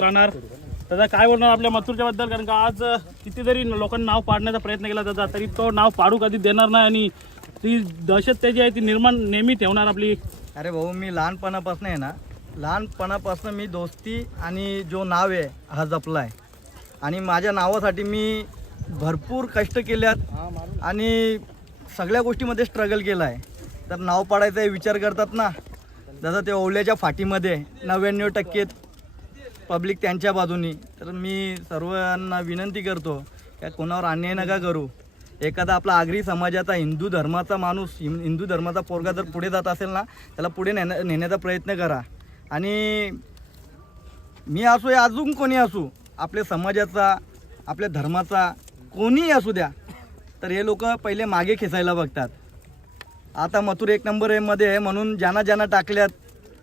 राहणार. दादा काय बोलणार आपल्या मथुरच्या बद्दल? कारण का आज कितीतरी लोकांना नाव पाडण्याचा प्रयत्न केला दादा तरी तो नाव पाडू कधी देणार नाही आणि ती दहशत त्याची आहे ती निर्माण नेहमी ठेवणार आपली. अरे भाऊ मी लहानपणापासून आहे ना लहानपणापासून मी दोस्ती आणि जो नाव आहे हा जपला आहे आणि माझ्या नावासाठी मी भरपूर कष्ट केल्यात आणि सगळ्या गोष्टीमध्ये स्ट्रगल केला आहे तर नाव पाडायचा विचार करतात ना. जसं ते ओवल्याच्या फाटीमध्ये नव्याण्णव टक्के पब्लिक त्यांच्या बाजूनी. तर मी सर्वांना विनंती करतो का कोणावर अन्याय नका करू. एखादा आपला आगरी समाजाचा हिंदू धर्माचा माणूस हिंदू धर्माचा पोरगा जर पुढे जात असेल ना त्याला पुढे नेण्या नेण्याचा प्रयत्न करा. आणि मी असू या अजून कोणी असू आपल्या समाजाचा आपल्या धर्माचा कोणीही असू द्या तर हे लोक पहिले मागे खेचायला बघतात. आता मथुर एक नंबर आहे आहे म्हणून ज्यांना ज्यांना टाकल्यात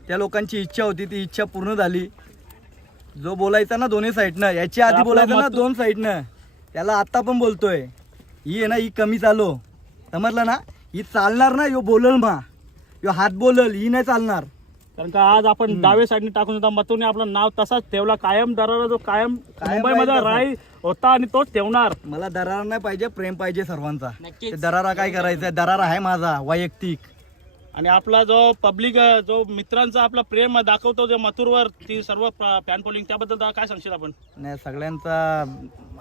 त्या लोकांची इच्छा होती ती इच्छा पूर्ण झाली. जो बोलायचा ना दोन्ही साईडनं याच्या आधी आपलं बोलायचं ना मत- दोन साईडनं त्याला आता पण बोलतोय. ही आहे ना ही कमी चालो. समजलं ना? ही चालणार ना यो बोलल मा. यो हात बोलल ही नाही चालणार. कारण का आज आपण डावे साईडने टाकून होता मथुरने आपलं नाव तसाच ठेवला. कायम दरारा जो कायम कायम मुंबईमध्ये राहील राही होता आणि तोच ठेवणार. मला दरारा नाही पाहिजे प्रेम पाहिजे सर्वांचा. ते दरारा काय करायचं दरारा आहे माझा वैयक्तिक. आणि आपला जो पब्लिक जो मित्रांचा आपला प्रेम दाखवतो जे मथुरवर ती सर्व फॅन फॉलोइंग त्याबद्दल काय सांगशील आपण? नाही सगळ्यांचा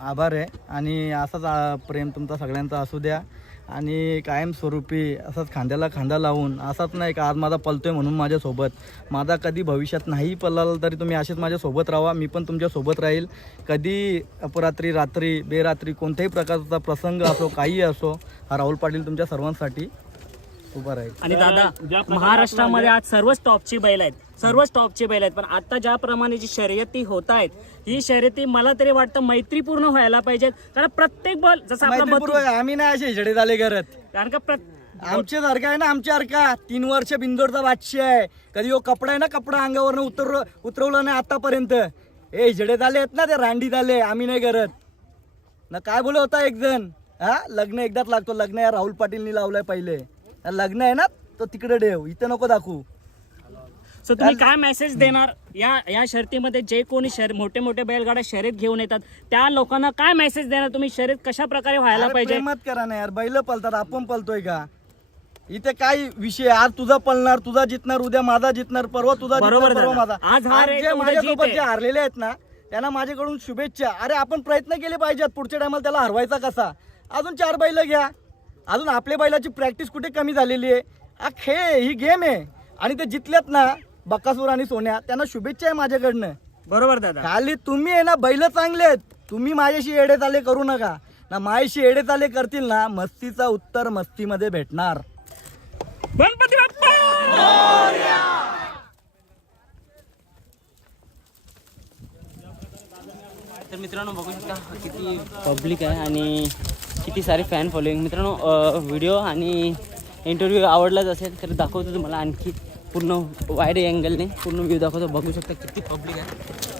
आभार आहे. आणि असाच प्रेम तुमचा सगळ्यांचा असू द्या. आणि कायमस्वरूपी असंच खांद्याला खांदा लावून असाच नाही का आज माझा पलतोय म्हणून माझ्यासोबत. माझा कधी भविष्यात नाही पलाल तरी तुम्ही असेच माझ्यासोबत राहा. मी पण तुमच्यासोबत राहील. कधी अपरात्री रात्री बेरात्री कोणत्याही प्रकारचा प्रसंग असो काही असो हा राहुल पाटील तुमच्या सर्वांसाठी उभा राहील. आणि दादा महाराष्ट्रामध्ये आज सर्वच टॉपची बैल आहेत. सर्वच टॉपची बैल आहेत. पण आता ज्याप्रमाणे जी शर्यती होत आहेत ही शर्यती मला तरी वाटतं मैत्रीपूर्ण व्हायला पाहिजेत. कारण प्रत्येक बॉल जसं आहे. आम्ही नाही असे झडे झाले करत कारण का आमच्या सारखा आहे ना आमच्या सारखा. तीन वर्ष बिंदोरचा बादशाह आहे. कधी हो कपडा आहे ना कपडा अंगावर उतर उतरवलं नाही आतापर्यंत. ए जडे झाले आहेत ना ते रांडी झाले आम्ही नाही करत ना काय बोलत होता एक जण हा? लग्न एकदाच लागतो. लग्न या राहुल पाटीलनी लावलंय पहिले. हा लग्न आहे ना तो तिकडे ठेव इथं नको दाखवू. सो तुम्ही काय मेसेज देणार? या या शर्यतीमध्ये जे कोणी शर मोठे मोठे बैलगाड्या शर्यत घेऊन येतात त्या लोकांना काय मेसेज देणार तुम्ही? शर्यत कशा प्रकारे व्हायला पाहिजे? प्रेमात करा ना यार बैल पलतात आपण पलतोय का? इथे काय विषय? आज तुझा पलणार तुझा जितणार उद्या माझा जितणार परवा तुझा बरोबर परवा. माझा. आज हार आहे जे उद्या माझ्यासोबत जीत जे. हारलेले आहेत ना त्यांना माझ्याकडून शुभेच्छा. अरे आपण प्रयत्न केले पाहिजेत पुढच्या टायमाला त्याला हरवायचा कसा? अजून चार बैल घ्या. अजून आपल्या बैलाची प्रॅक्टिस कुठे कमी झालेली आहे? हा खेळ ही गेम आहे. आणि ते जितल्यात ना बकासूर आणि सोन्या त्यांना शुभेच्छा आहे माझ्याकडनं. बरोबर दादा. खाली तुम्ही आहे ना बैल चांगले आहेत. तुम्ही माझ्याशी येडे चाले करू नका. ना माझ्याशी येडे चाले करतील ना मस्तीचा उत्तर मस्तीमध्ये भेटणार. गणपती बाप्पा! तर मित्रांनो बघू शकता किती पब्लिक आहे आणि किती सारे फॅन फॉलोईंग मित्रांनो व्हिडिओ आणि इंटरव्ह्यू आवडलाच असेल तर दाखवतो तुम्हाला आणखी पूर्ण वाईड अँगलने पूर्ण व्ह्यू दाखवतो. बघू शकता किती पब्लिक आहे.